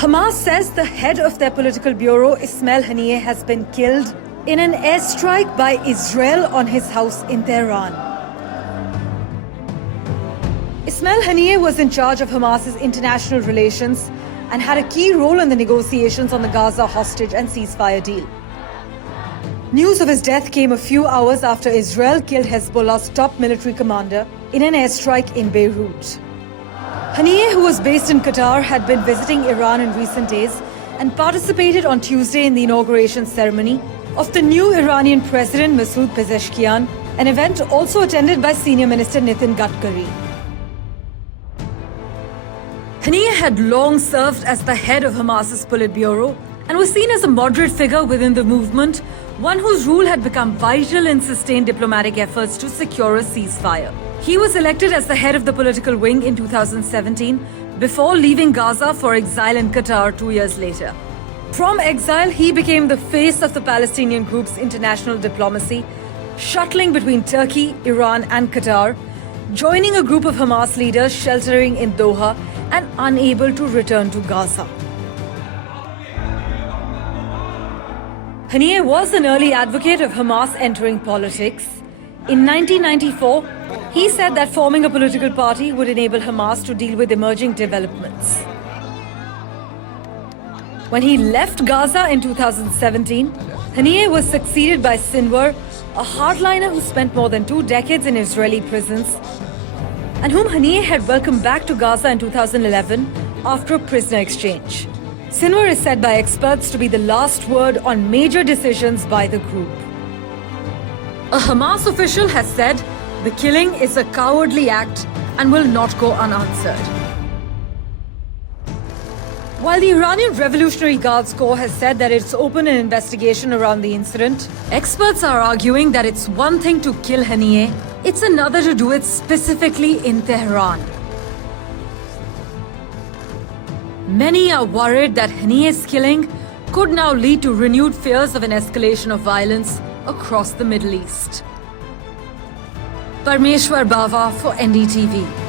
Hamas says the head of their political bureau, Ismail Haniyeh, has been killed in an airstrike by Israel on his house in Tehran. Ismail Haniyeh was in charge of Hamas's international relations and had a key role in the negotiations on the Gaza hostage and ceasefire deal. News of his death came a few hours after Israel killed Hezbollah's top military commander in an airstrike in Beirut. Haniyeh, who was based in Qatar, had been visiting Iran in recent days and participated on Tuesday in the inauguration ceremony of the new Iranian president Masoud Pezeshkian, an event also attended by Senior Minister Nitin Gadkari. Haniyeh had long served as the head of Hamas's Politburo and was seen as a moderate figure within the movement, one whose rule had become vital in sustained diplomatic efforts to secure a ceasefire. He was elected as the head of the political wing in 2017 before leaving Gaza for exile in Qatar 2 years later. From exile, he became the face of the Palestinian group's international diplomacy, shuttling between Turkey, Iran and Qatar, joining a group of Hamas leaders sheltering in Doha and unable to return to Gaza. Haniyeh was an early advocate of Hamas entering politics. In 1994, he said that forming a political party would enable Hamas to deal with emerging developments. When he left Gaza in 2017, Haniyeh was succeeded by Sinwar, a hardliner who spent more than 2 decades in Israeli prisons and whom Haniyeh had welcomed back to Gaza in 2011 after a prisoner exchange. Sinwar is said by experts to be the last word on major decisions by the group. A Hamas official has said the killing is a cowardly act and will not go unanswered. While the Iranian Revolutionary Guards Corps has said that it's opened an investigation around the incident, experts are arguing that it's one thing to kill Haniyeh, it's another to do it specifically in Tehran. Many are worried that Haniyeh's killing could now lead to renewed fears of an escalation of violence across the Middle East. Parmeshwar Bava for NDTV.